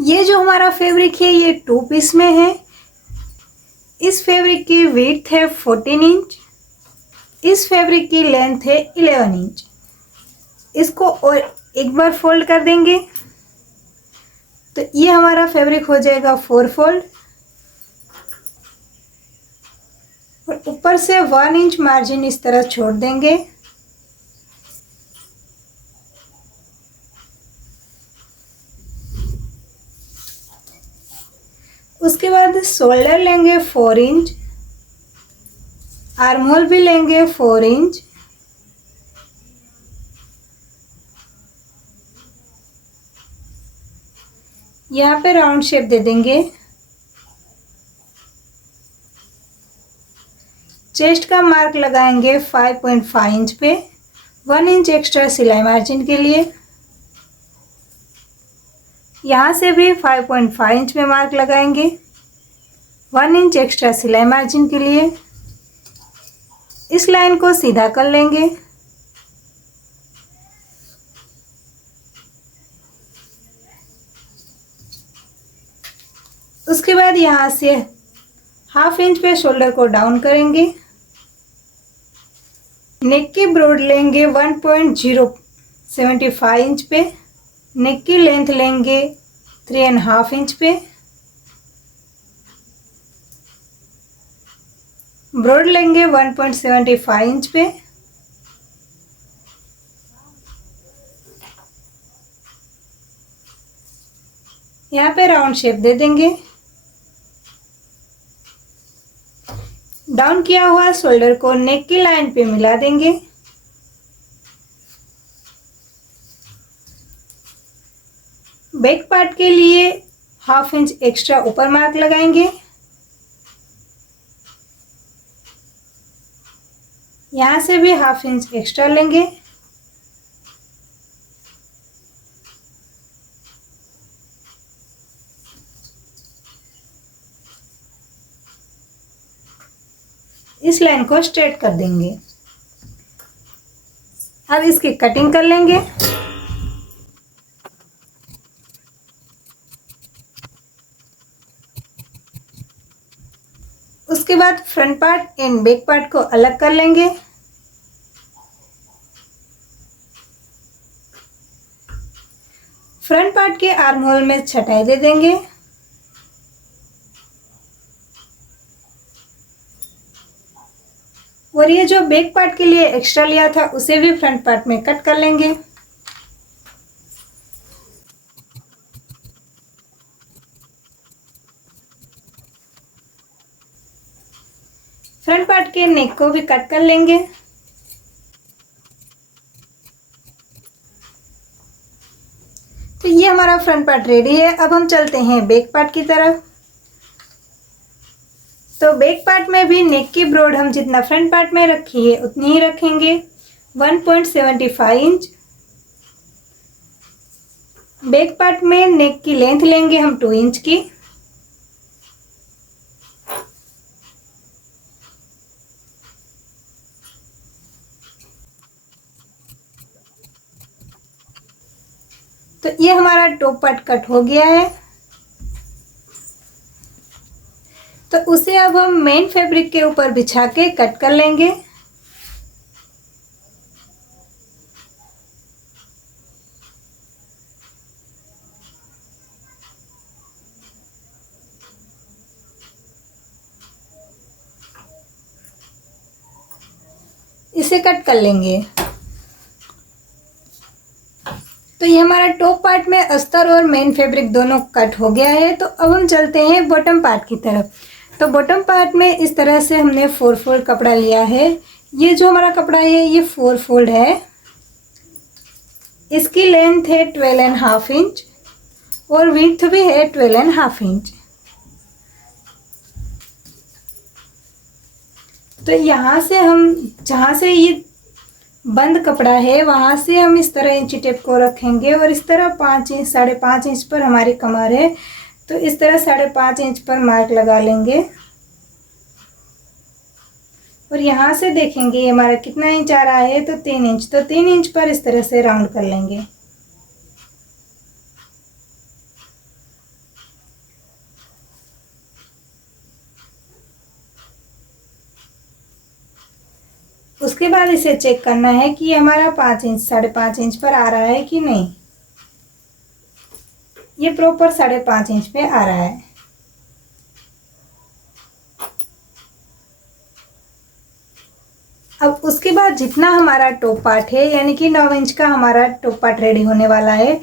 ये जो हमारा फैब्रिक है ये 2 पीस में है। इस फैब्रिक की विड्थ है 14 इंच। इस फैब्रिक की लेंथ है 11 इंच। इसको और एक बार फोल्ड कर देंगे तो ये हमारा फैब्रिक हो जाएगा 4 फोल्ड और ऊपर से 1 इंच मार्जिन इस तरह छोड़ देंगे। उसके बाद शोल्डर लेंगे 4 इंच, आर्म होल भी लेंगे 4 इंच। यहाँ पे राउंड शेप दे देंगे। चेस्ट का मार्क लगाएंगे 5.5 इंच पे, 1 इंच एक्स्ट्रा सिलाई मार्जिन के लिए। यहाँ से भी 5.5 इंच में मार्क लगाएंगे, 1 इंच एक्स्ट्रा सिलाई मार्जिन के लिए। इस लाइन को सीधा कर लेंगे। उसके बाद यहाँ से 1/2 इंच पे शोल्डर को डाउन करेंगे। नेक की ब्रॉड लेंगे 1.075 इंच पे। नेक की लेंथ लेंगे 3.5 इंच पे। ब्रॉड लेंगे 1.75 इंच पे। यहाँ पे राउंड शेप दे देंगे। डाउन किया हुआ शोल्डर को नेक की लाइन पे मिला देंगे। बैक पार्ट के लिए 1/2 इंच एक्स्ट्रा ऊपर मार्क लगाएंगे। यहाँ से भी 1/2 इंच एक्स्ट्रा लेंगे। इस लाइन को स्ट्रेट कर देंगे। अब इसकी कटिंग कर लेंगे। उसके बाद front part and back part को अलग कर लेंगे। फ्रंट पार्ट के आर्म होल में छटाई दे देंगे। और ये जो बैक पार्ट के लिए एक्स्ट्रा लिया था उसे भी फ्रंट पार्ट में कट कर लेंगे। फ्रंट पार्ट के नेक को भी कट कर लेंगे। तो ये हमारा फ्रंट पार्ट रेडी है। अब हम चलते हैं बैक पार्ट की तरफ। तो बैक पार्ट में भी नेक की ब्रॉड हम जितना फ्रंट पार्ट में रखी है उतनी ही रखेंगे, 1.75 इंच। बैक पार्ट में नेक की लेंथ लेंगे हम 2 इंच की। तो ये हमारा टॉप पार्ट कट हो गया है। तो उसे अब हम मेन फैब्रिक के ऊपर बिछा के कट कर लेंगे। इसे कट कर लेंगे। तो ये हमारा टॉप पार्ट में अस्तर और मेन फैब्रिक दोनों कट हो गया है। तो अब हम चलते हैं बॉटम पार्ट की तरफ। तो बॉटम पार्ट में इस तरह से हमने 4 फोल्ड कपड़ा लिया है। ये जो हमारा कपड़ा है ये 4 फोल्ड है। इसकी लेंथ है 12.5 इंच और विड्थ भी है 12.5 इंच। तो यहाँ से हम जहाँ से ये बंद कपड़ा है वहाँ से हम इस तरह इंची टेप को रखेंगे और इस तरह 5 इंच 5.5 इंच पर हमारी कमर है। तो इस तरह 5.5 इंच पर मार्क लगा लेंगे और यहाँ से देखेंगे ये हमारा कितना इंच आ रहा है। तो 3 इंच। तो 3 इंच पर इस तरह से राउंड कर लेंगे। उसके बाद इसे चेक करना है कि ये हमारा 5 इंच 5.5 इंच पर आ रहा है कि नहीं। ये प्रॉपर 5.5 इंच पे आ रहा है। अब उसके बाद जितना हमारा टॉप पार्ट है यानी कि 9 इंच का हमारा टॉप पार्ट रेडी होने वाला है,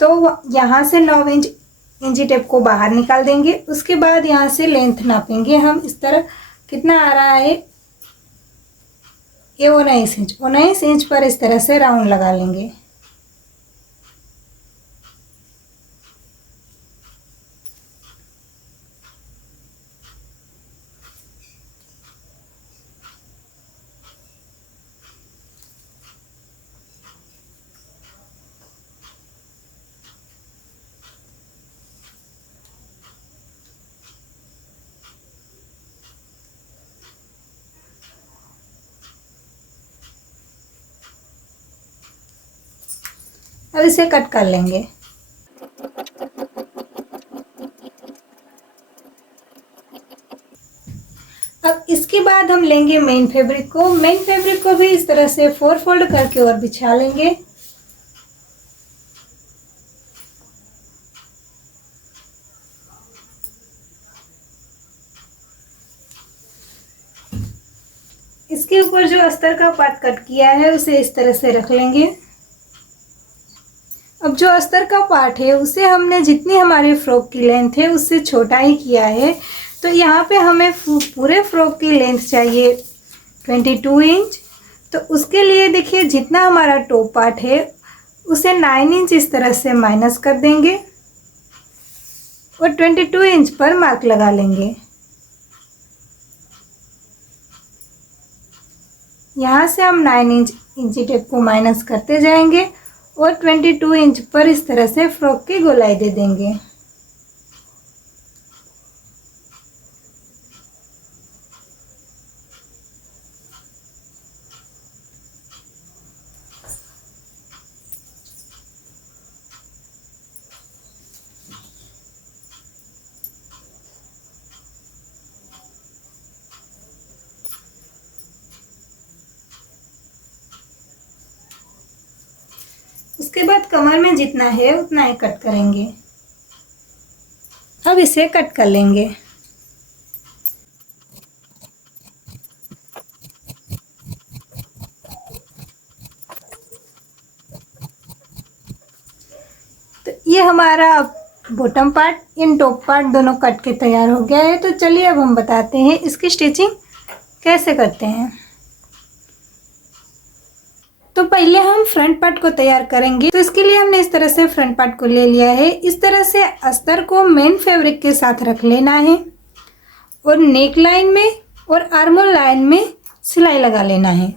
तो यहाँ से 9 इंच इंची टेप को बाहर निकाल देंगे। उसके बाद यहाँ से लेंथ नापेंगे हम इस तरह, कितना आ रहा है ये 19 इंच। 19 इंच पर इस तरह से राउंड लगा लेंगे। अब इसे कट कर लेंगे। अब इसके बाद हम लेंगे मेन फैब्रिक को। मेन फैब्रिक को भी इस तरह से 4 फोल्ड करके और बिछा लेंगे। इसके ऊपर जो अस्तर का पार्ट कट किया है उसे इस तरह से रख लेंगे। अब जो अस्तर का पार्ट है उसे हमने जितनी हमारी फ्रॉक की लेंथ है उससे छोटा ही किया है। तो यहाँ पे हमें पूरे फ्रॉक की लेंथ चाहिए 22 इंच। तो उसके लिए देखिए जितना हमारा टॉप पार्ट है उसे 9 इंच इस तरह से माइनस कर देंगे और 22 इंच पर मार्क लगा लेंगे। यहाँ से हम 9 इंच इंची टेप को माइनस करते जाएंगे और 22 इंच पर इस तरह से फ्रॉक की गोलाई दे देंगे। उसके बाद कमर में जितना है उतना ही कट करेंगे। अब इसे कट कर लेंगे। तो ये हमारा bottom part in top part दोनों कट के तैयार हो गया है। तो चलिए अब हम बताते हैं इसकी स्टिचिंग कैसे करते हैं। तो पहले हम फ्रंट पार्ट को तैयार करेंगे। तो इसके लिए हमने इस तरह से फ्रंट पार्ट को ले लिया है। इस तरह से अस्तर को मेन फैब्रिक के साथ रख लेना है और नेक लाइन में और आर्मोल लाइन में सिलाई लगा लेना है।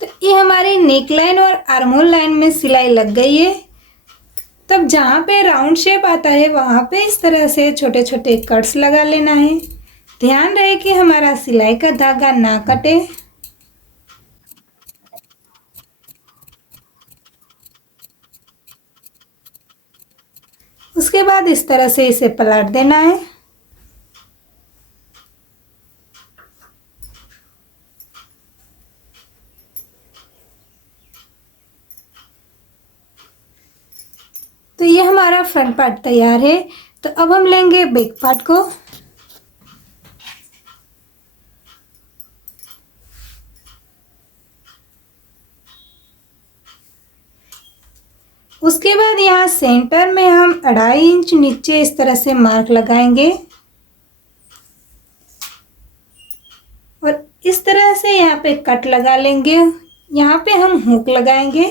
तो ये हमारी नेक लाइन और आर्मोल लाइन में सिलाई लग गई है। तब जहाँ पे राउंड शेप आता है वहाँ पे इस तरह से छोटे छोटे कट्स लगा लेना है। ध्यान रहे कि हमारा सिलाई का धागा ना कटे। उसके बाद इस तरह से इसे पलट देना है। तो ये हमारा फ्रंट पार्ट तैयार है। तो अब हम लेंगे बैक पार्ट को। उसके बाद यहाँ सेंटर में हम 2.5 इंच नीचे इस तरह से मार्क लगाएंगे और इस तरह से यहाँ पे कट लगा लेंगे। यहाँ पे हम हुक लगाएंगे।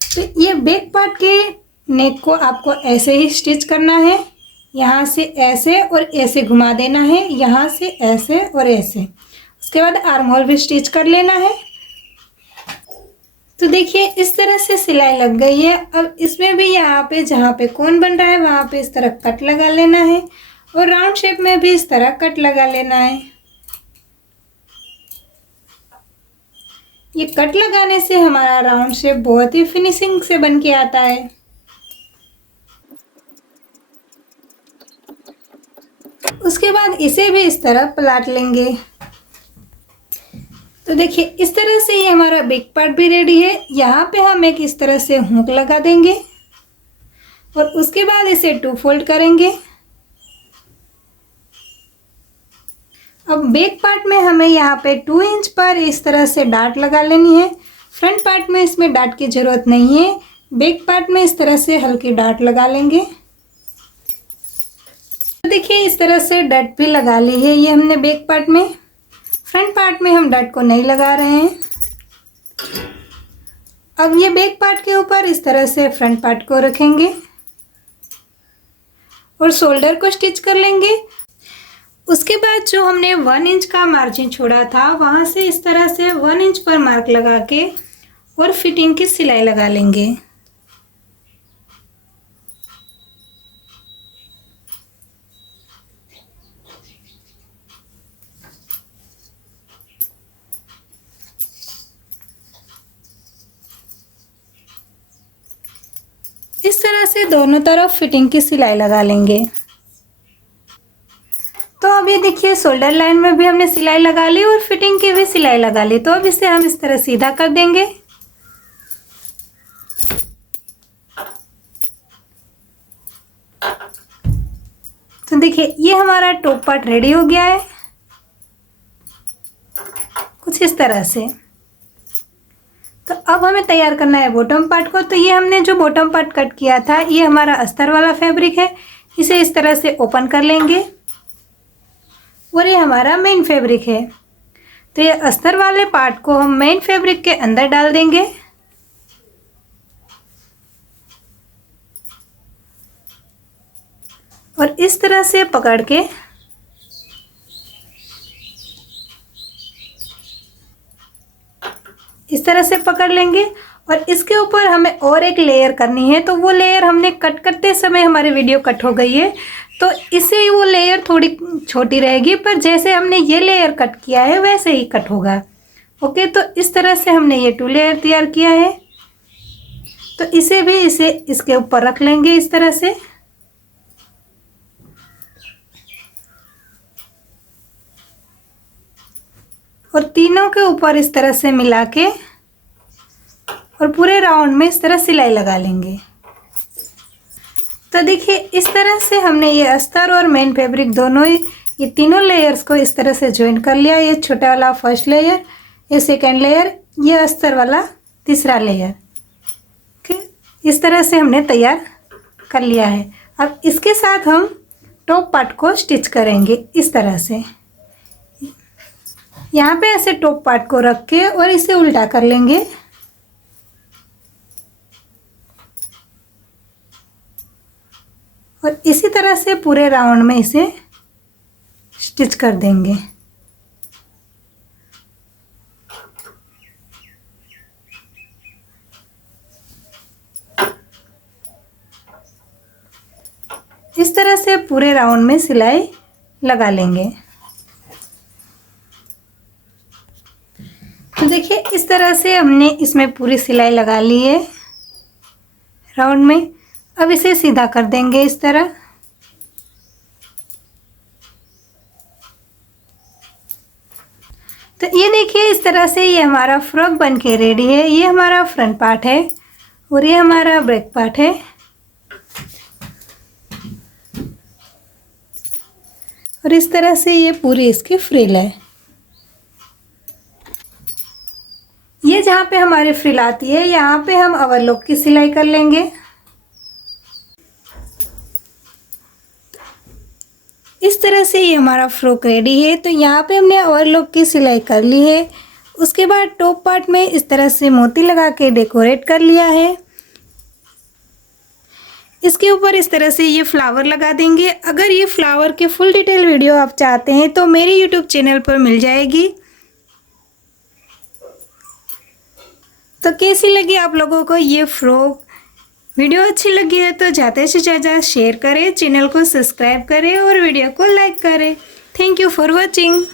तो ये बैक पार्ट के नेक को आपको ऐसे ही स्टिच करना है। यहाँ से ऐसे और ऐसे घुमा देना है, यहाँ से ऐसे और ऐसे। उसके बाद आर्म होल भी स्टिच कर लेना है। तो देखिए इस तरह से सिलाई लग गई है। अब इसमें भी यहाँ पे जहाँ पे कोन बन रहा है वहाँ पे इस तरह कट लगा लेना है और राउंड शेप में भी इस तरह कट लगा लेना है। ये कट लगाने से हमारा राउंड शेप बहुत ही फिनिशिंग से बन के आता है। इसे भी इस तरह पलट लेंगे। तो देखिए इस तरह से ये हमारा बैक पार्ट भी रेडी है। यहाँ पे हम एक इस तरह से हुक लगा देंगे और उसके बाद इसे 2 फोल्ड करेंगे। अब बैक पार्ट में हमें यहाँ पे 2 इंच पर इस तरह से डाट लगा लेनी है। फ्रंट पार्ट में इसमें डाट की ज़रूरत नहीं है, बैक पार्ट में इस तरह से हल्की डाट लगा लेंगे। तो देखिए इस तरह से डाट भी लगा ली है ये हमने बैक पार्ट में। फ्रंट पार्ट में हम डाट को नहीं लगा रहे हैं। अब ये बैक पार्ट के ऊपर इस तरह से फ्रंट पार्ट को रखेंगे और शोल्डर को स्टिच कर लेंगे। उसके बाद जो हमने 1 इंच का मार्जिन छोड़ा था वहाँ से इस तरह से 1 इंच पर मार्क लगा के और फिटिंग की सिलाई लगा लेंगे। इस तरह से दोनों तरफ फिटिंग की सिलाई लगा लेंगे। तो अब ये देखिए शोल्डर लाइन में भी हमने सिलाई लगा ली और फिटिंग की भी सिलाई लगा ली। तो अब इसे हम इस तरह सीधा कर देंगे। तो देखिए ये हमारा टॉप पार्ट रेडी हो गया है कुछ इस तरह से। तो अब हमें तैयार करना है बॉटम पार्ट को। तो ये हमने जो बॉटम पार्ट कट किया था ये हमारा अस्तर वाला फैब्रिक है। इसे इस तरह से ओपन कर लेंगे और ये हमारा मेन फैब्रिक है। तो ये अस्तर वाले पार्ट को हम मेन फैब्रिक के अंदर डाल देंगे और इस तरह से पकड़ के इस तरह से पकड़ लेंगे। और इसके ऊपर हमें और एक लेयर करनी है। तो वो लेयर हमने कट करते समय हमारी वीडियो कट हो गई है, तो इससे वो लेयर थोड़ी छोटी रहेगी, पर जैसे हमने ये लेयर कट किया है वैसे ही कट होगा। ओके, तो इस तरह से हमने ये 2 लेयर तैयार किया है। तो इसे भी इसके ऊपर रख लेंगे इस तरह से। और तीनों के ऊपर इस तरह से मिला के और पूरे राउंड में इस तरह सिलाई लगा लेंगे। तो देखिए इस तरह से हमने ये अस्तर और मेन फैब्रिक दोनों ही ये तीनों लेयर्स को इस तरह से ज्वाइन कर लिया। ये छोटा वाला फर्स्ट लेयर, ये सेकेंड लेयर, ये अस्तर वाला तीसरा लेयर। ओके, इस तरह से हमने तैयार कर लिया है। अब इसके साथ हम टॉप पार्ट को स्टिच करेंगे इस तरह से। यहाँ पे ऐसे टॉप पार्ट को रख के और इसे उल्टा कर लेंगे और इसी तरह से पूरे राउंड में इसे स्टिच कर देंगे। इस तरह से पूरे राउंड में सिलाई लगा लेंगे। तो देखिए इस तरह से हमने इसमें पूरी सिलाई लगा ली है राउंड में। अब इसे सीधा कर देंगे इस तरह। तो ये देखिए इस तरह से ये हमारा फ्रॉक बन के रेडी है। ये हमारा फ्रंट पार्ट है और ये हमारा बैक पार्ट है। और इस तरह से ये पूरी इसकी फ्रिल है। ये जहाँ पे हमारी फ्रिल आती है यहाँ पे हम ओवरलॉक की सिलाई कर लेंगे। इस तरह से ये हमारा फ्रॉक रेडी है। तो यहाँ पे हमने ओवरलॉक की सिलाई कर ली है। उसके बाद टॉप पार्ट में इस तरह से मोती लगा के डेकोरेट कर लिया है। इसके ऊपर इस तरह से ये फ्लावर लगा देंगे। अगर ये फ्लावर के फुल डिटेल वीडियो आप चाहते हैं तो मेरे यूट्यूब चैनल पर मिल जाएगी। तो कैसी लगी आप लोगों को ये फ्रॉक? वीडियो अच्छी लगी है तो ज़्यादा से ज़्यादा शेयर करें, चैनल को सब्सक्राइब करें और वीडियो को लाइक करें। Thank you for watching.